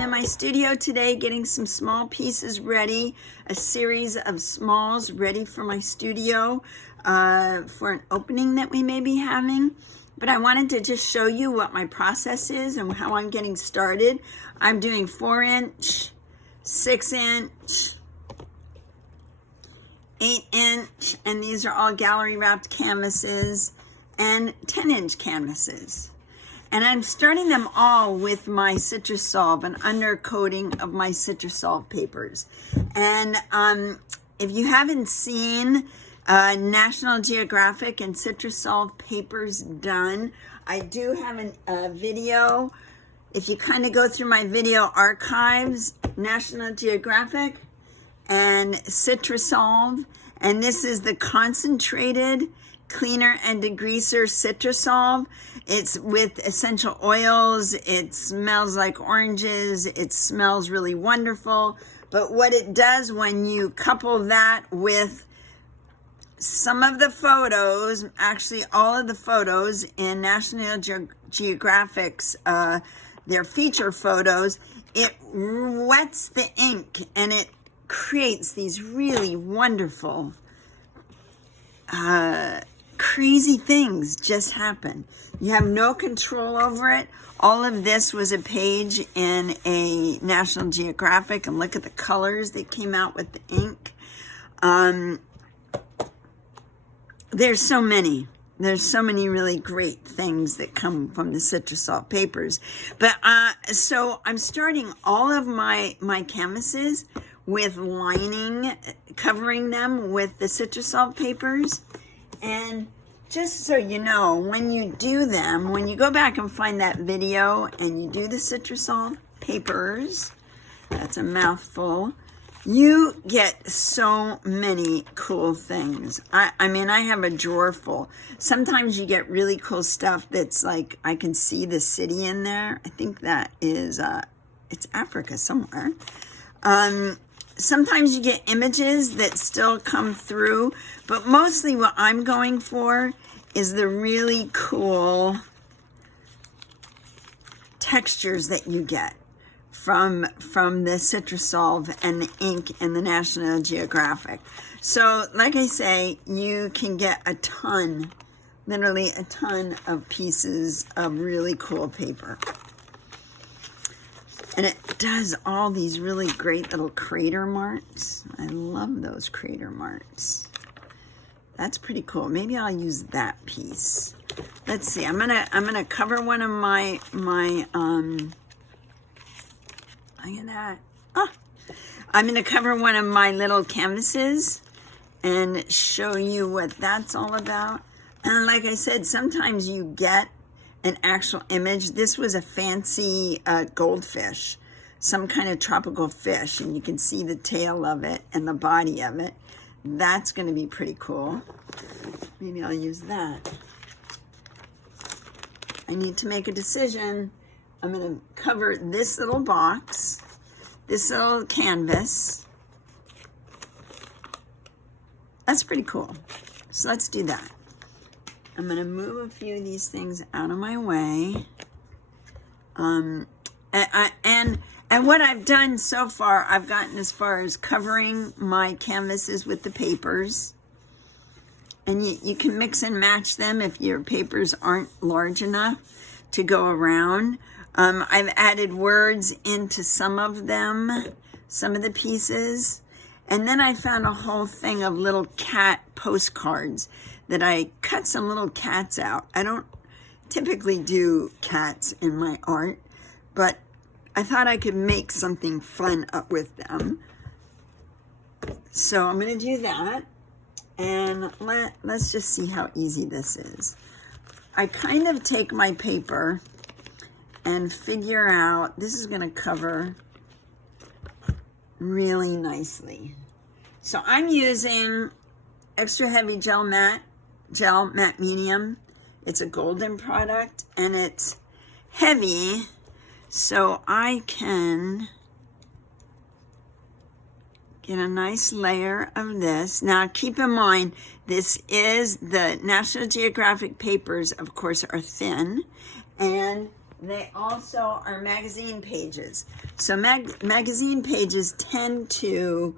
in my studio today getting some small pieces ready, a series of smalls ready for my studio for an opening that we may be having. But I wanted to just show you what my process is and how I'm getting started. I'm doing 4-inch, 6-inch, 8-inch, and these are all gallery wrapped canvases, and 10-inch canvases. And I'm starting them all with my Citrus Solve, an undercoating of my Citrus Solve papers. And if you haven't seen National Geographic and Citrus Solve papers done, I do have a video. If you kind of go through my video archives, National Geographic and Citrus Solve, and this is the concentrated cleaner and degreaser Citrus Solve. It's with essential oils. It smells like oranges. It smells really wonderful. But what it does when you couple that with some of the photos, actually all of the photos in National Geographic's, their feature photos, it wets the ink and it creates these really wonderful, crazy things just happen. You have no control over it. All of this was a page in a National Geographic, and look at the colors that came out with the ink. There's so many really great things that come from the Citrus Solve papers. But so I'm starting all of my canvases with lining, covering them with the Citrus Solve papers. And just so you know, when you do them, when you go back and find that video and you do the Citrus Solve papers, that's a mouthful, you get so many cool things. I mean, I have a drawer full. Sometimes you get really cool stuff that's like, I can see the city in there. I think that is, it's Africa somewhere. Sometimes you get images that still come through, but mostly what I'm going for is the really cool textures that you get from the Citrus Solve and the ink and the National Geographic. So like I say, you can get a ton, literally a ton of pieces of really cool paper. And it does all these really great little crater marks. I love those crater marks. That's pretty cool. Maybe I'll use that piece. Let's see. I'm gonna cover one of my look at that. Oh, I'm gonna cover one of my little canvases and show you what that's all about. And like I said, sometimes you get an actual image. This was a fancy goldfish, some kind of tropical fish, and you can see the tail of it and the body of it. That's going to be pretty cool. Maybe I'll use that. I need to make a decision. I'm going to cover this little box, this little canvas. That's pretty cool. So let's do that. I'm going to move a few of these things out of my way. And what I've done so far, I've gotten as far as covering my canvases with the papers. And you can mix and match them if your papers aren't large enough to go around. I've added words into some of them, some of the pieces. And then I found a whole thing of little cat postcards that I cut some little cats out. I don't typically do cats in my art, but I thought I could make something fun up with them. So I'm going to do that. And let's just see how easy this is. I kind of take my paper and figure out, this is going to cover really nicely. So I'm using extra heavy gel matte medium. It's a golden product and it's heavy, so I can get a nice layer of this. Now keep in mind, this is the National Geographic papers, of course, are thin, and They also are magazine pages. So magazine pages tend to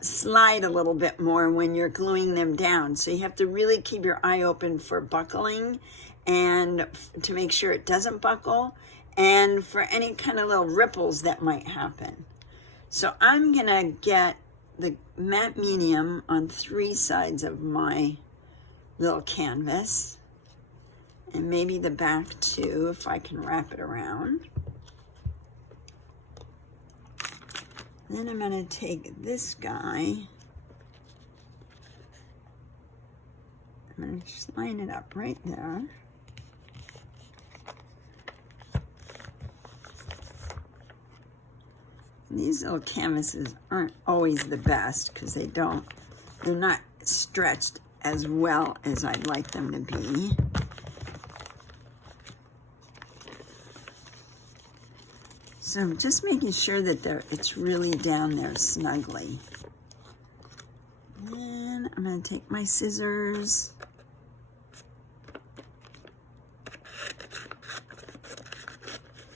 slide a little bit more when you're gluing them down. So you have to really keep your eye open for buckling and to make sure it doesn't buckle, and for any kind of little ripples that might happen. So I'm gonna get the matte medium on 3 sides of my little canvas, and maybe the back too, if I can wrap it around. Then I'm gonna take this guy, I'm gonna just line it up right there. And these little canvases aren't always the best because they're not stretched as well as I'd like them to be. So I'm just making sure that it's really down there snugly. And I'm going to take my scissors.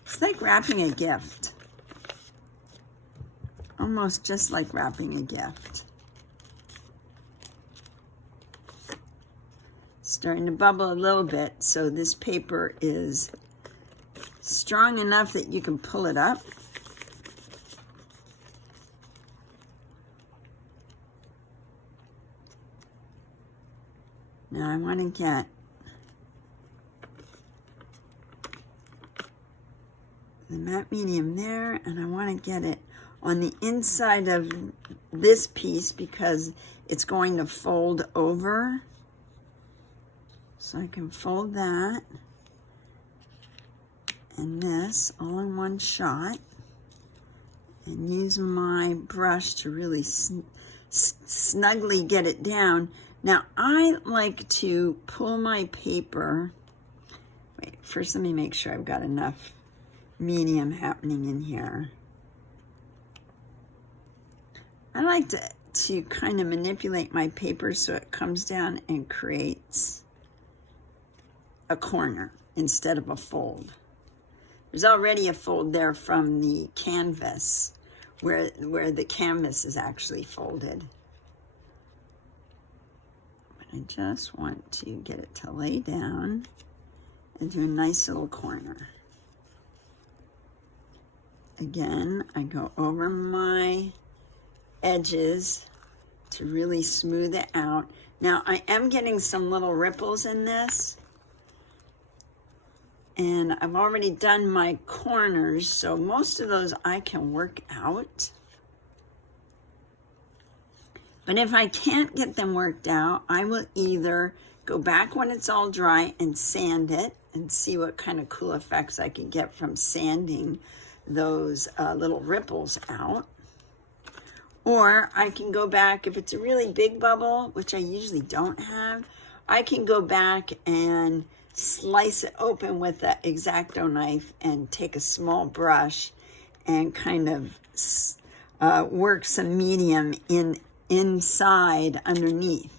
It's like wrapping a gift. Almost just like wrapping a gift. Starting to bubble a little bit, so this paper is strong enough that you can pull it up. Now I want to get the matte medium there, and I want to get it on the inside of this piece because it's going to fold over. So I can fold that and this all in one shot and use my brush to really snugly get it down. Now I like to pull my paper. Wait, first let me make sure I've got enough medium happening in here. I like to kind of manipulate my paper so it comes down and creates a corner instead of a fold. There's already a fold there from the canvas where the canvas is actually folded. But I just want to get it to lay down and do a nice little corner. Again, I go over my edges to really smooth it out. Now I am getting some little ripples in this, and I've already done my corners, so most of those I can work out. But if I can't get them worked out, I will either go back when it's all dry and sand it and see what kind of cool effects I can get from sanding those little ripples out. Or I can go back, if it's a really big bubble, which I usually don't have, I can go back and slice it open with the X-Acto knife and take a small brush and kind of work some medium inside underneath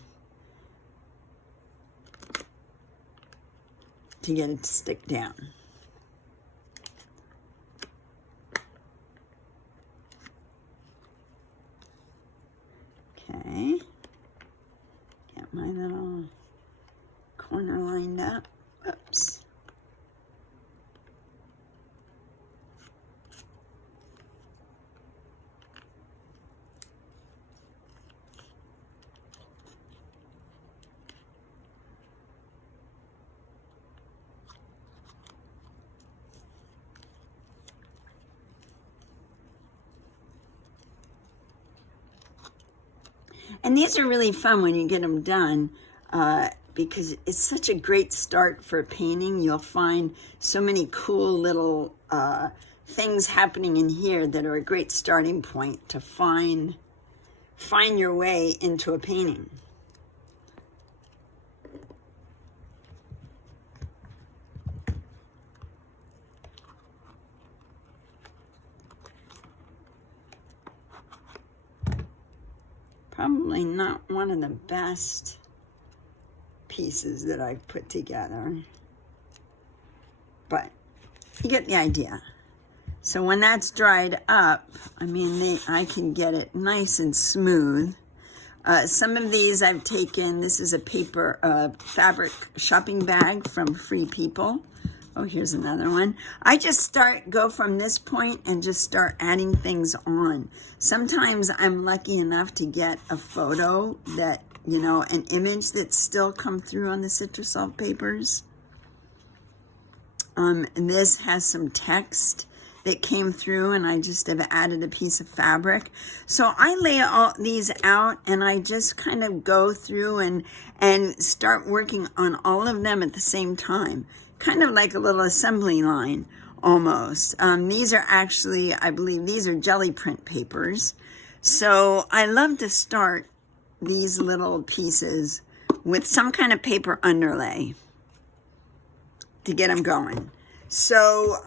to get it to stick down. Okay, get my little corner lined up. Oops. And these are really fun when you get them done because it's such a great start for painting. You'll find so many cool little things happening in here that are a great starting point to find your way into a painting. Probably not one of the best pieces that I've put together, but You get the idea. So when that's dried up, I mean, I can get it nice and smooth. Some of these I've taken, this is a fabric shopping bag from Free People. Oh, here's another one. I just go from this point and just start adding things on. Sometimes I'm lucky enough to get a photo that, you know, an image that still come through on the Citrusol papers. And this has some text that came through, and I just have added a piece of fabric. So I lay all these out, and I just kind of go through and start working on all of them at the same time. Kind of like a little assembly line, almost. These are actually, I believe, these are jelly print papers. So I love to start these little pieces with some kind of paper underlay to get them going. So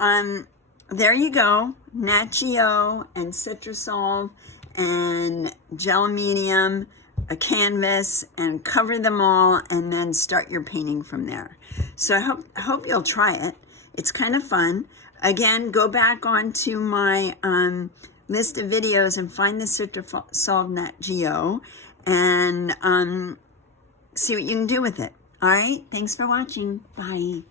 there you go, Nat Geo and Citrusol and gel medium, a canvas, and cover them all, and then start your painting from there. So I hope you'll try it. It's kind of fun. Again, go back onto my list of videos and find the Citrusol Nat Geo and see what you can do with it. All right, thanks for watching. Bye.